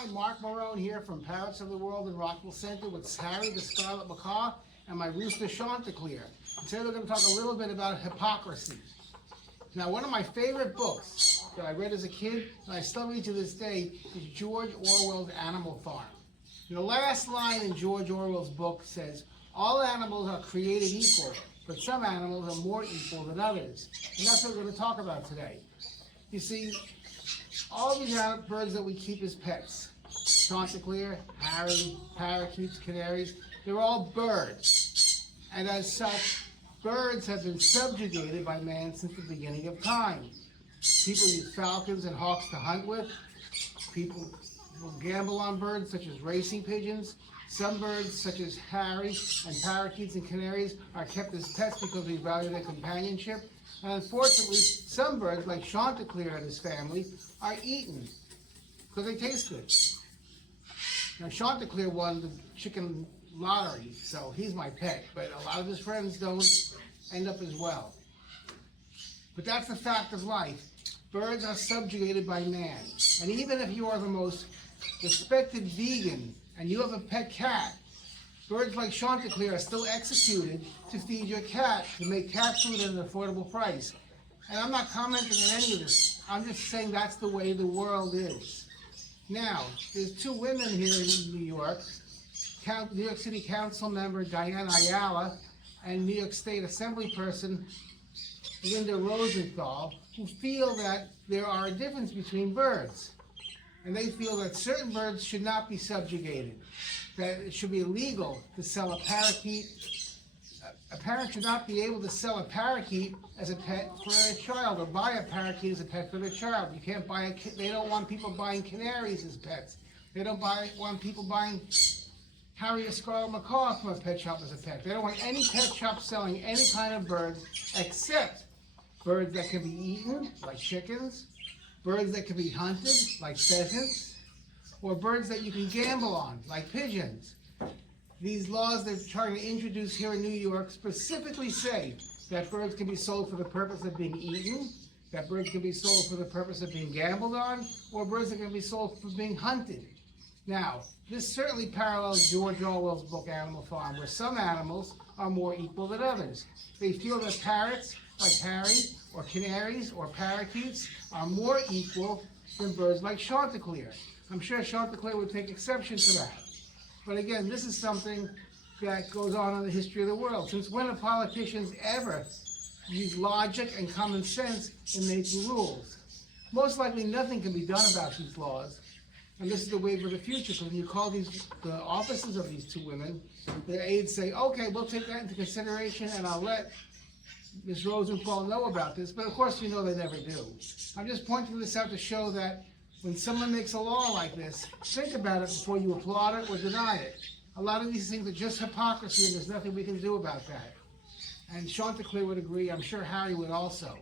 Hi, Marc Marrone here from Parrots of the World in Rockville Center with Harry the Scarlet Macaw and my rooster Chanticleer. Today we're going to talk a little bit about hypocrisy. Now, one of my favorite books that I read as a kid and I still read to this day is George Orwell's Animal Farm. And the last line in George Orwell's book says, "All animals are created equal, but some animals are more equal than others." And that's what we're going to talk about today. You see, all these birds that we keep as pets, Chanticleer, Harry, parakeets, canaries, they're all birds. And as such, birds have been subjugated by man since the beginning of time. People use falcons and hawks to hunt with. People will gamble on birds such as racing pigeons. Some birds, such as Harry and parakeets and canaries, are kept as pets because we value their companionship. And unfortunately, some birds, like Chanticleer and his family, are eaten because they taste good. Now, Chanticleer won the chicken lottery, so he's my pet, but a lot of his friends don't end up as well. But that's the fact of life. Birds are subjugated by man. And even if you are the most respected vegan and you have a pet cat, birds like Chanticleer are still executed to feed your cat, to make cat food at an affordable price. And I'm not commenting on any of this. I'm just saying that's the way the world is. Now, there's two women here in New York, New York City Council member Diane Ayala and New York State Assembly person Linda Rosenthal, who feel that there are a difference between birds. And they feel that certain birds should not be subjugated, that it should be illegal to sell a parakeet. A parent should not be able to sell a parakeet as a pet for a child or buy a parakeet as a pet for their child. You can't buy they don't want people buying canaries as pets. They don't want people buying Harry the Scarlet Macaw from a pet shop as a pet. They don't want any pet shop selling any kind of birds except birds that can be eaten, like chickens, birds that can be hunted, like pheasants, or birds that you can gamble on, like pigeons. These laws they're trying to introduce here in New York specifically say that birds can be sold for the purpose of being eaten, that birds can be sold for the purpose of being gambled on, or birds that can be sold for being hunted. Now, this certainly parallels George Orwell's book Animal Farm, where some animals are more equal than others. They feel that parrots, like Harry, or canaries, or parakeets, are more equal than birds like Chanticleer. I'm sure Chanticleer would take exception to that. But again, this is something that goes on in the history of the world. Since when have politicians ever used logic and common sense in making rules? Most likely nothing can be done about these laws. And this is the way for the future, because when you call the offices of these two women, their aides say, okay, we'll take that into consideration and I'll let Ms. Rosenthal know about this. But of course, we know they never do. I'm just pointing this out to show that when someone makes a law like this, think about it before you applaud it or deny it. A lot of these things are just hypocrisy and there's nothing we can do about that. And Chanticleer would agree, I'm sure Harry would also.